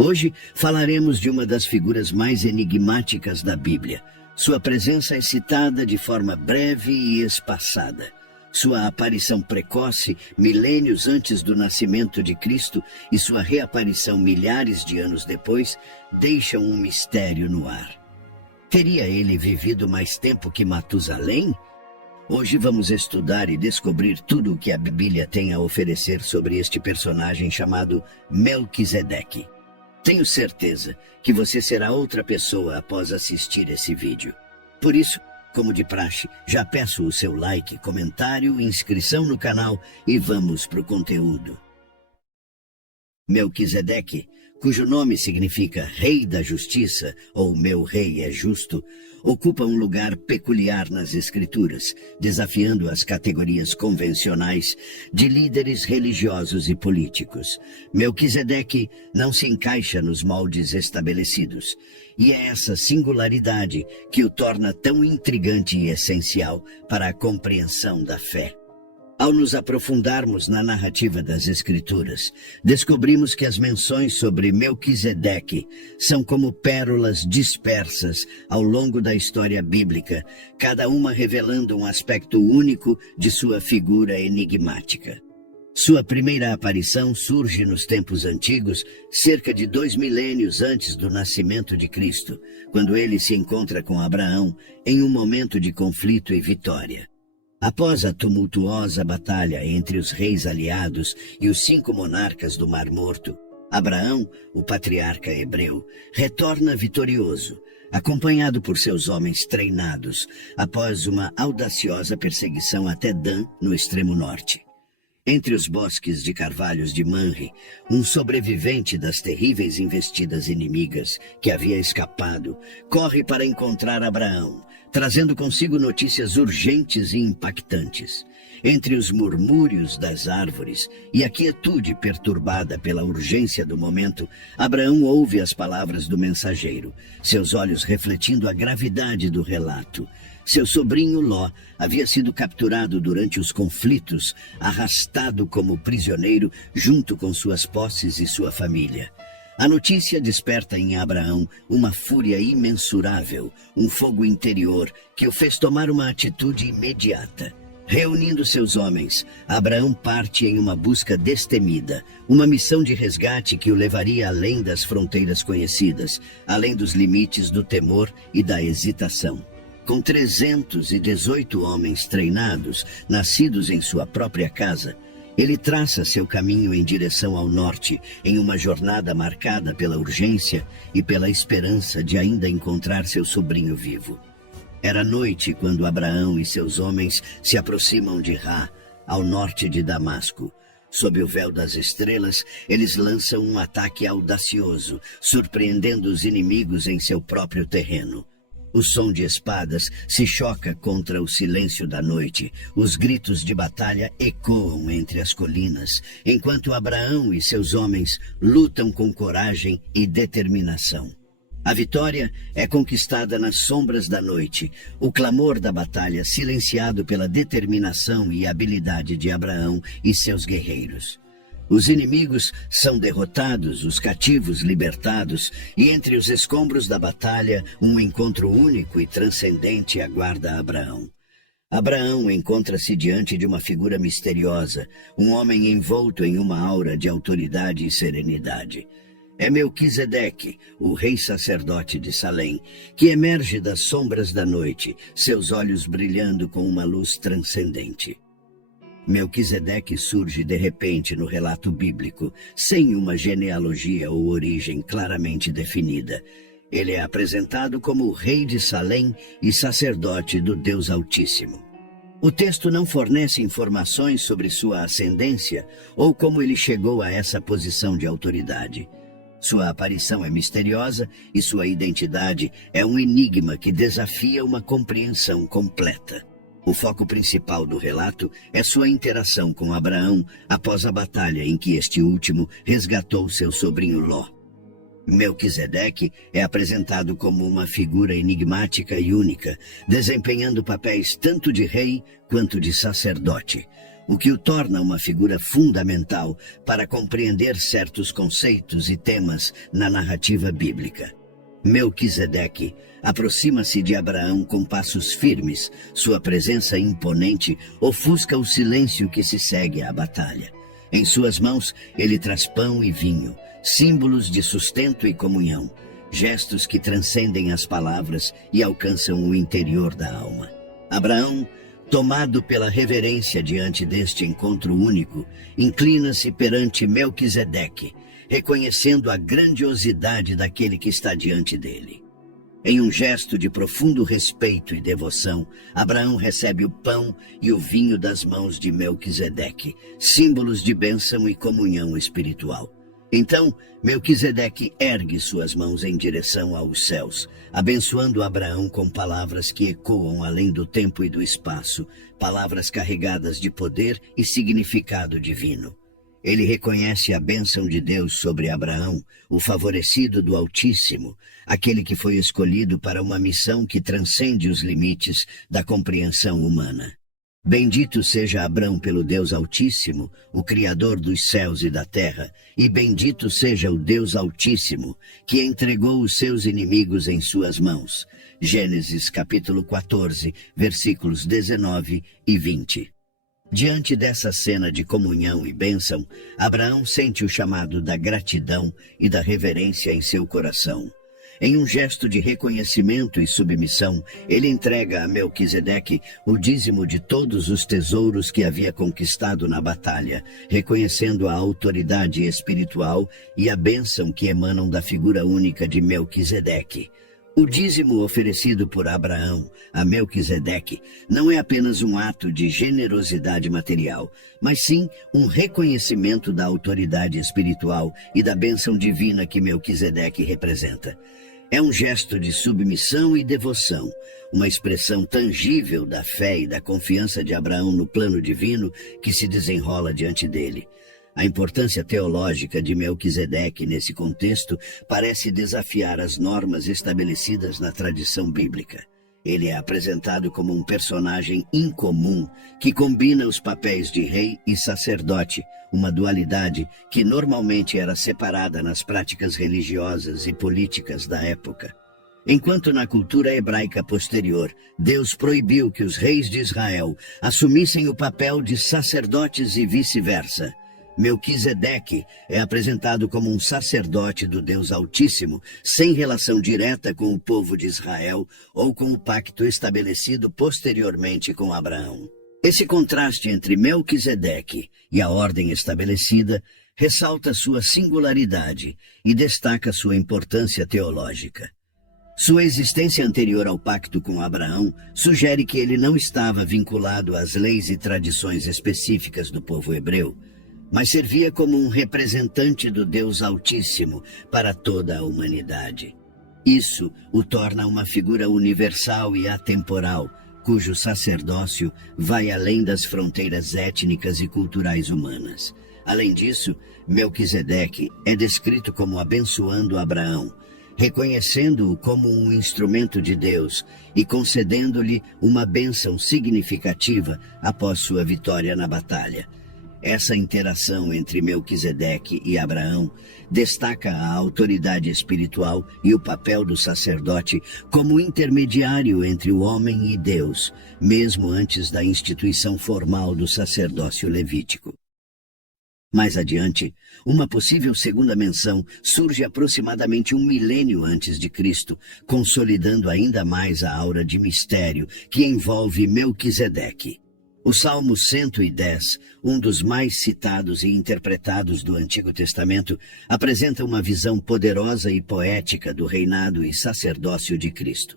Hoje falaremos de uma das figuras mais enigmáticas da Bíblia. Sua presença é citada de forma breve e espaçada. Sua aparição precoce, milênios antes do nascimento de Cristo, e sua reaparição milhares de anos depois, deixam um mistério no ar. Teria ele vivido mais tempo que Matusalém? Hoje vamos estudar e descobrir tudo o que a Bíblia tem a oferecer sobre este personagem chamado Melquisedeque. Tenho certeza que você será outra pessoa após assistir esse vídeo. Por isso, como de praxe, já peço o seu like, comentário, inscrição no canal e vamos para o conteúdo. Melquisedeque, cujo nome significa Rei da Justiça, ou Meu Rei é Justo, ocupa um lugar peculiar nas Escrituras, desafiando as categorias convencionais de líderes religiosos e políticos. Melquisedeque não se encaixa nos moldes estabelecidos, e é essa singularidade que o torna tão intrigante e essencial para a compreensão da fé. Ao nos aprofundarmos na narrativa das Escrituras, descobrimos que as menções sobre Melquisedeque são como pérolas dispersas ao longo da história bíblica, cada uma revelando um aspecto único de sua figura enigmática. Sua primeira aparição surge nos tempos antigos, cerca de 2 milênios antes do nascimento de Cristo, quando ele se encontra com Abraão em um momento de conflito e vitória. Após a tumultuosa batalha entre os reis aliados e os 5 monarcas do Mar Morto, Abraão, o patriarca hebreu, retorna vitorioso, acompanhado por seus homens treinados, após uma audaciosa perseguição até Dan, no extremo norte. Entre os bosques de carvalhos de Manre, um sobrevivente das terríveis investidas inimigas, que havia escapado, corre para encontrar Abraão, trazendo consigo notícias urgentes e impactantes. Entre os murmúrios das árvores e a quietude perturbada pela urgência do momento, Abraão ouve as palavras do mensageiro, seus olhos refletindo a gravidade do relato. Seu sobrinho Ló havia sido capturado durante os conflitos, arrastado como prisioneiro junto com suas posses e sua família. A notícia desperta em Abraão uma fúria imensurável, um fogo interior que o fez tomar uma atitude imediata. Reunindo seus homens, Abraão parte em uma busca destemida, uma missão de resgate que o levaria além das fronteiras conhecidas, além dos limites do temor e da hesitação. Com 318 homens treinados, nascidos em sua própria casa, ele traça seu caminho em direção ao norte, em uma jornada marcada pela urgência e pela esperança de ainda encontrar seu sobrinho vivo. Era noite quando Abraão e seus homens se aproximam de Rá, ao norte de Damasco. Sob o véu das estrelas, eles lançam um ataque audacioso, surpreendendo os inimigos em seu próprio terreno. O som de espadas se choca contra o silêncio da noite. Os gritos de batalha ecoam entre as colinas, enquanto Abraão e seus homens lutam com coragem e determinação. A vitória é conquistada nas sombras da noite, o clamor da batalha silenciado pela determinação e habilidade de Abraão e seus guerreiros. Os inimigos são derrotados, os cativos libertados, e entre os escombros da batalha, um encontro único e transcendente aguarda Abraão. Abraão encontra-se diante de uma figura misteriosa, um homem envolto em uma aura de autoridade e serenidade. É Melquisedeque, o rei sacerdote de Salém, que emerge das sombras da noite, seus olhos brilhando com uma luz transcendente. Melquisedeque surge de repente no relato bíblico, sem uma genealogia ou origem claramente definida. Ele é apresentado como o rei de Salém e sacerdote do Deus Altíssimo. O texto não fornece informações sobre sua ascendência ou como ele chegou a essa posição de autoridade. Sua aparição é misteriosa e sua identidade é um enigma que desafia uma compreensão completa. O foco principal do relato é sua interação com Abraão após a batalha em que este último resgatou seu sobrinho Ló. Melquisedeque é apresentado como uma figura enigmática e única, desempenhando papéis tanto de rei quanto de sacerdote. o que o torna uma figura fundamental para compreender certos conceitos e temas na narrativa bíblica. Melquisedeque aproxima-se de Abraão com passos firmes, sua presença imponente ofusca o silêncio que se segue à batalha. Em suas mãos ele traz pão e vinho, símbolos de sustento e comunhão, gestos que transcendem as palavras e alcançam o interior da alma. Abraão, tomado pela reverência diante deste encontro único, inclina-se perante Melquisedeque, reconhecendo a grandiosidade daquele que está diante dele. Em um gesto de profundo respeito e devoção, Abraão recebe o pão e o vinho das mãos de Melquisedeque, símbolos de bênção e comunhão espiritual. Então, Melquisedeque ergue suas mãos em direção aos céus, abençoando Abraão com palavras que ecoam além do tempo e do espaço, palavras carregadas de poder e significado divino. Ele reconhece a bênção de Deus sobre Abraão, o favorecido do Altíssimo, aquele que foi escolhido para uma missão que transcende os limites da compreensão humana. Bendito seja Abrão pelo Deus Altíssimo, o Criador dos céus e da terra, e bendito seja o Deus Altíssimo, que entregou os seus inimigos em suas mãos. Gênesis capítulo 14, versículos 19 e 20. Diante dessa cena de comunhão e bênção, Abraão sente o chamado da gratidão e da reverência em seu coração. Em um gesto de reconhecimento e submissão, ele entrega a Melquisedeque o dízimo de todos os tesouros que havia conquistado na batalha, reconhecendo a autoridade espiritual e a bênção que emanam da figura única de Melquisedeque. O dízimo oferecido por Abraão a Melquisedeque não é apenas um ato de generosidade material, mas sim um reconhecimento da autoridade espiritual e da bênção divina que Melquisedeque representa. É um gesto de submissão e devoção, uma expressão tangível da fé e da confiança de Abraão no plano divino que se desenrola diante dele. A importância teológica de Melquisedeque nesse contexto parece desafiar as normas estabelecidas na tradição bíblica. Ele é apresentado como um personagem incomum que combina os papéis de rei e sacerdote, uma dualidade que normalmente era separada nas práticas religiosas e políticas da época. Enquanto na cultura hebraica posterior, Deus proibiu que os reis de Israel assumissem o papel de sacerdotes e vice-versa, Melquisedeque é apresentado como um sacerdote do Deus Altíssimo, sem relação direta com o povo de Israel ou com o pacto estabelecido posteriormente com Abraão. Esse contraste entre Melquisedeque e a ordem estabelecida ressalta sua singularidade e destaca sua importância teológica. Sua existência anterior ao pacto com Abraão sugere que ele não estava vinculado às leis e tradições específicas do povo hebreu, mas servia como um representante do Deus Altíssimo para toda a humanidade. Isso o torna uma figura universal e atemporal, cujo sacerdócio vai além das fronteiras étnicas e culturais humanas. Além disso, Melquisedeque é descrito como abençoando Abraão, reconhecendo-o como um instrumento de Deus e concedendo-lhe uma bênção significativa após sua vitória na batalha. Essa interação entre Melquisedeque e Abraão destaca a autoridade espiritual e o papel do sacerdote como intermediário entre o homem e Deus, mesmo antes da instituição formal do sacerdócio levítico. Mais adiante, uma possível segunda menção surge aproximadamente 1 milênio antes de Cristo, consolidando ainda mais a aura de mistério que envolve Melquisedeque. O Salmo 110, um dos mais citados e interpretados do Antigo Testamento, apresenta uma visão poderosa e poética do reinado e sacerdócio de Cristo.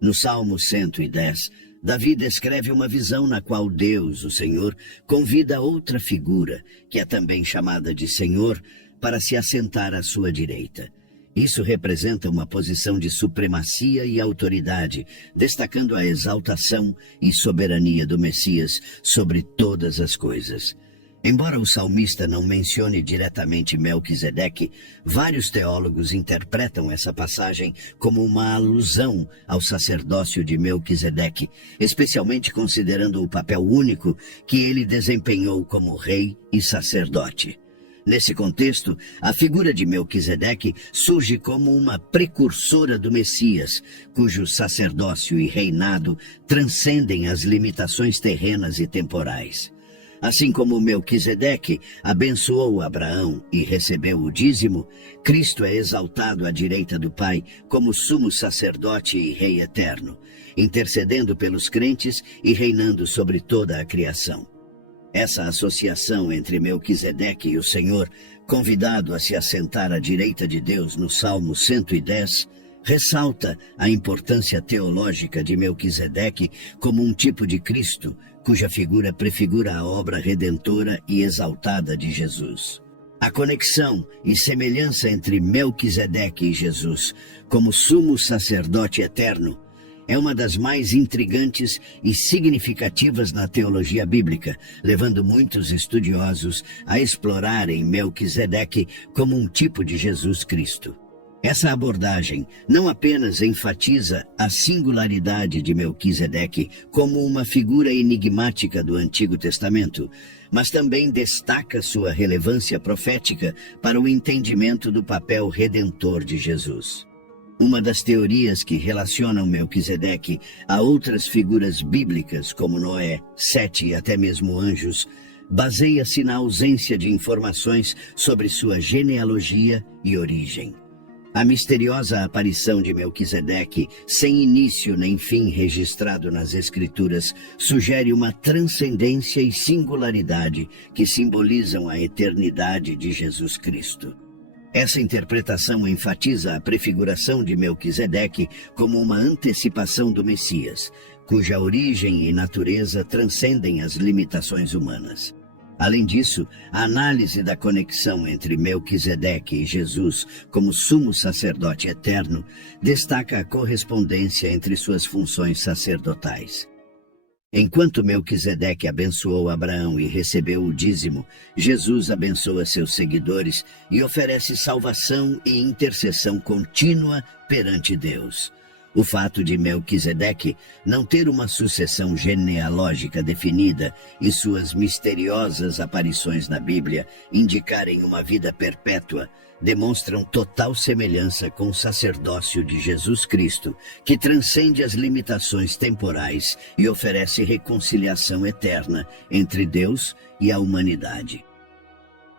No Salmo 110, Davi descreve uma visão na qual Deus, o Senhor, convida outra figura, que é também chamada de Senhor, para se assentar à sua direita. Isso representa uma posição de supremacia e autoridade, destacando a exaltação e soberania do Messias sobre todas as coisas. Embora o salmista não mencione diretamente Melquisedeque, vários teólogos interpretam essa passagem como uma alusão ao sacerdócio de Melquisedeque, especialmente considerando o papel único que ele desempenhou como rei e sacerdote. Nesse contexto, a figura de Melquisedeque surge como uma precursora do Messias, cujo sacerdócio e reinado transcendem as limitações terrenas e temporais. Assim como Melquisedeque abençoou Abraão e recebeu o dízimo, Cristo é exaltado à direita do Pai como sumo sacerdote e rei eterno, intercedendo pelos crentes e reinando sobre toda a criação. Essa associação entre Melquisedeque e o Senhor, convidado a se assentar à direita de Deus no Salmo 110, ressalta a importância teológica de Melquisedeque como um tipo de Cristo, cuja figura prefigura a obra redentora e exaltada de Jesus. A conexão e semelhança entre Melquisedeque e Jesus, como sumo sacerdote eterno, é uma das mais intrigantes e significativas na teologia bíblica, levando muitos estudiosos a explorarem Melquisedeque como um tipo de Jesus Cristo. Essa abordagem não apenas enfatiza a singularidade de Melquisedeque como uma figura enigmática do Antigo Testamento, mas também destaca sua relevância profética para o entendimento do papel redentor de Jesus. Uma das teorias que relacionam Melquisedeque a outras figuras bíblicas como Noé, Sete e até mesmo anjos, baseia-se na ausência de informações sobre sua genealogia e origem. A misteriosa aparição de Melquisedeque, sem início nem fim registrado nas Escrituras, sugere uma transcendência e singularidade que simbolizam a eternidade de Jesus Cristo. Essa interpretação enfatiza a prefiguração de Melquisedeque como uma antecipação do Messias, cuja origem e natureza transcendem as limitações humanas. Além disso, a análise da conexão entre Melquisedeque e Jesus como sumo sacerdote eterno destaca a correspondência entre suas funções sacerdotais. Enquanto Melquisedeque abençoou Abraão e recebeu o dízimo, Jesus abençoa seus seguidores e oferece salvação e intercessão contínua perante Deus. O fato de Melquisedeque não ter uma sucessão genealógica definida e suas misteriosas aparições na Bíblia indicarem uma vida perpétua demonstram total semelhança com o sacerdócio de Jesus Cristo, que transcende as limitações temporais e oferece reconciliação eterna entre Deus e a humanidade.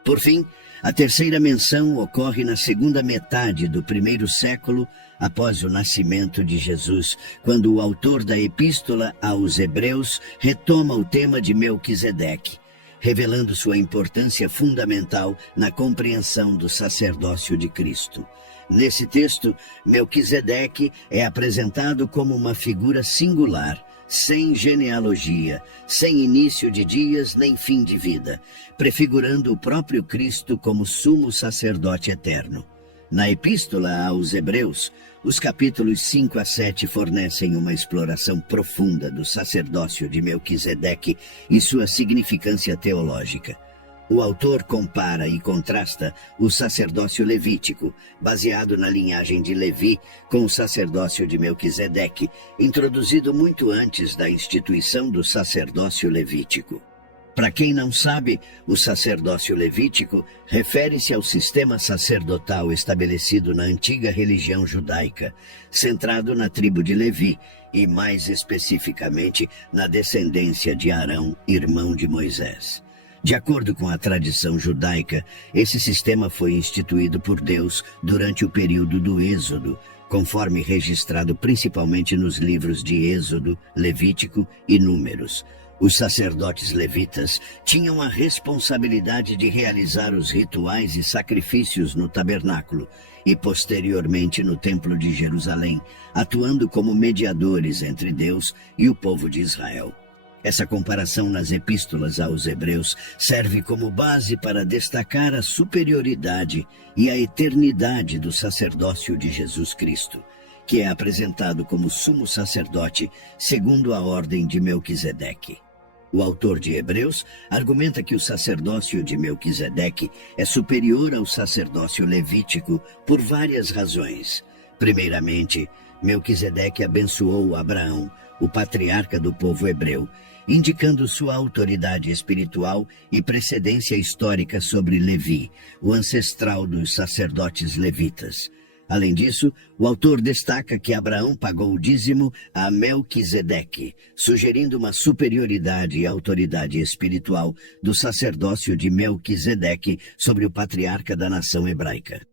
Por fim, a terceira menção ocorre na segunda metade do primeiro século após o nascimento de Jesus, quando o autor da Epístola aos Hebreus retoma o tema de Melquisedeque, revelando sua importância fundamental na compreensão do sacerdócio de Cristo. Nesse texto, Melquisedeque é apresentado como uma figura singular, sem genealogia, sem início de dias nem fim de vida, prefigurando o próprio Cristo como sumo sacerdote eterno. Na Epístola aos Hebreus, os capítulos 5 a 7 fornecem uma exploração profunda do sacerdócio de Melquisedeque e sua significância teológica. O autor compara e contrasta o sacerdócio levítico, baseado na linhagem de Levi, com o sacerdócio de Melquisedeque, introduzido muito antes da instituição do sacerdócio levítico. Para quem não sabe, o sacerdócio levítico refere-se ao sistema sacerdotal estabelecido na antiga religião judaica, centrado na tribo de Levi e, mais especificamente, na descendência de Arão, irmão de Moisés. De acordo com a tradição judaica, esse sistema foi instituído por Deus durante o período do Êxodo, conforme registrado principalmente nos livros de Êxodo, Levítico e Números. Os sacerdotes levitas tinham a responsabilidade de realizar os rituais e sacrifícios no tabernáculo e posteriormente no Templo de Jerusalém, atuando como mediadores entre Deus e o povo de Israel. Essa comparação nas epístolas aos Hebreus serve como base para destacar a superioridade e a eternidade do sacerdócio de Jesus Cristo, que é apresentado como sumo sacerdote segundo a ordem de Melquisedeque. O autor de Hebreus argumenta que o sacerdócio de Melquisedeque é superior ao sacerdócio levítico por várias razões. Primeiramente, Melquisedeque abençoou Abraão, o patriarca do povo hebreu, indicando sua autoridade espiritual e precedência histórica sobre Levi, o ancestral dos sacerdotes levitas. Além disso, o autor destaca que Abraão pagou o dízimo a Melquisedeque, sugerindo uma superioridade e autoridade espiritual do sacerdócio de Melquisedeque sobre o patriarca da nação hebraica.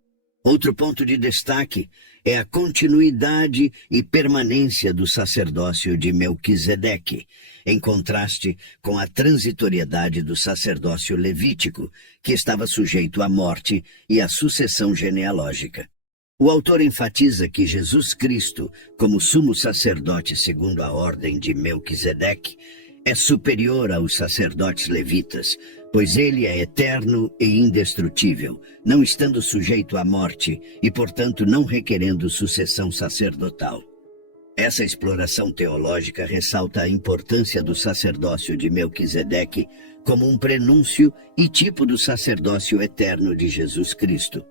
Outro ponto de destaque é a continuidade e permanência do sacerdócio de Melquisedeque, em contraste com a transitoriedade do sacerdócio levítico, que estava sujeito à morte e à sucessão genealógica. O autor enfatiza que Jesus Cristo, como sumo sacerdote segundo a ordem de Melquisedeque, é superior aos sacerdotes levitas, pois ele é eterno e indestrutível, não estando sujeito à morte e, portanto, não requerendo sucessão sacerdotal. Essa exploração teológica ressalta a importância do sacerdócio de Melquisedeque como um prenúncio e tipo do sacerdócio eterno de Jesus Cristo.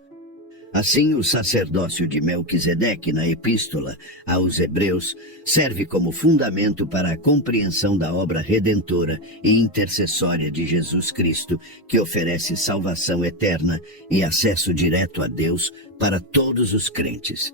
Assim, o sacerdócio de Melquisedeque na Epístola aos Hebreus serve como fundamento para a compreensão da obra redentora e intercessória de Jesus Cristo, que oferece salvação eterna e acesso direto a Deus para todos os crentes.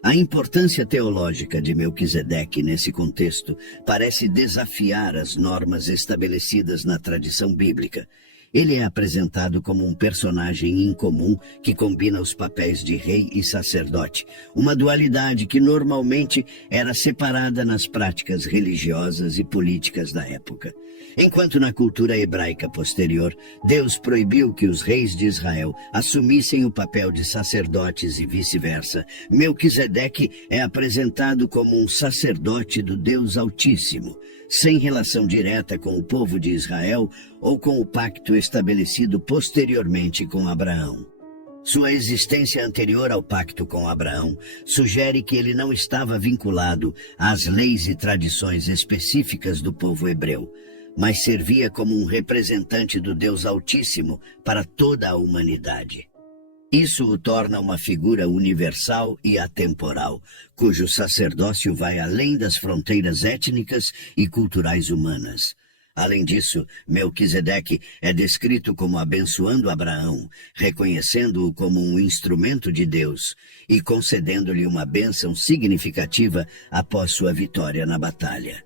A importância teológica de Melquisedeque nesse contexto parece desafiar as normas estabelecidas na tradição bíblica. Ele é apresentado como um personagem incomum que combina os papéis de rei e sacerdote, uma dualidade que normalmente era separada nas práticas religiosas e políticas da época. Enquanto na cultura hebraica posterior, Deus proibiu que os reis de Israel assumissem o papel de sacerdotes e vice-versa, Melquisedeque é apresentado como um sacerdote do Deus Altíssimo, sem relação direta com o povo de Israel ou com o pacto estabelecido posteriormente com Abraão. Sua existência anterior ao pacto com Abraão sugere que ele não estava vinculado às leis e tradições específicas do povo hebreu, mas servia como um representante do Deus Altíssimo para toda a humanidade. Isso o torna uma figura universal e atemporal, cujo sacerdócio vai além das fronteiras étnicas e culturais humanas. Além disso, Melquisedeque é descrito como abençoando Abraão, reconhecendo-o como um instrumento de Deus e concedendo-lhe uma bênção significativa após sua vitória na batalha.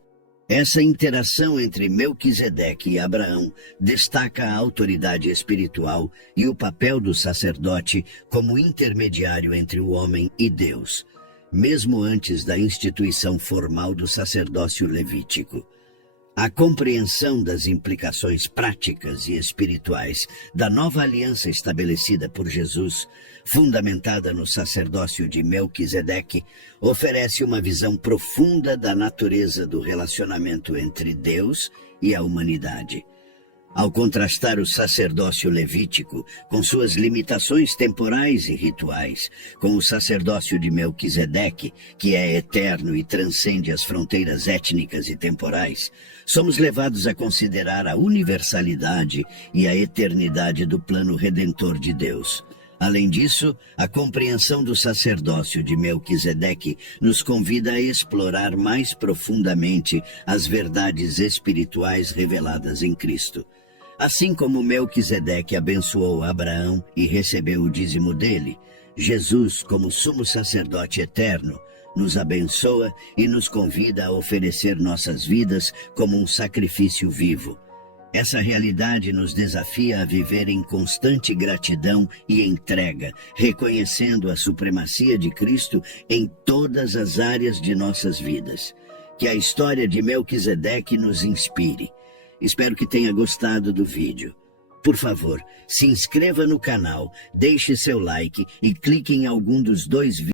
Essa interação entre Melquisedeque e Abraão destaca a autoridade espiritual e o papel do sacerdote como intermediário entre o homem e Deus, mesmo antes da instituição formal do sacerdócio levítico. A compreensão das implicações práticas e espirituais da nova aliança estabelecida por Jesus, fundamentada no sacerdócio de Melquisedeque, oferece uma visão profunda da natureza do relacionamento entre Deus e a humanidade. Ao contrastar o sacerdócio levítico, com suas limitações temporais e rituais, com o sacerdócio de Melquisedeque, que é eterno e transcende as fronteiras étnicas e temporais, somos levados a considerar a universalidade e a eternidade do plano redentor de Deus. Além disso, a compreensão do sacerdócio de Melquisedeque nos convida a explorar mais profundamente as verdades espirituais reveladas em Cristo. Assim como Melquisedeque abençoou Abraão e recebeu o dízimo dele, Jesus, como sumo sacerdote eterno, nos abençoa e nos convida a oferecer nossas vidas como um sacrifício vivo. Essa realidade nos desafia a viver em constante gratidão e entrega, reconhecendo a supremacia de Cristo em todas as áreas de nossas vidas. Que a história de Melquisedeque nos inspire. Espero que tenha gostado do vídeo. Por favor, se inscreva no canal, deixe seu like e clique em algum dos 2 vídeos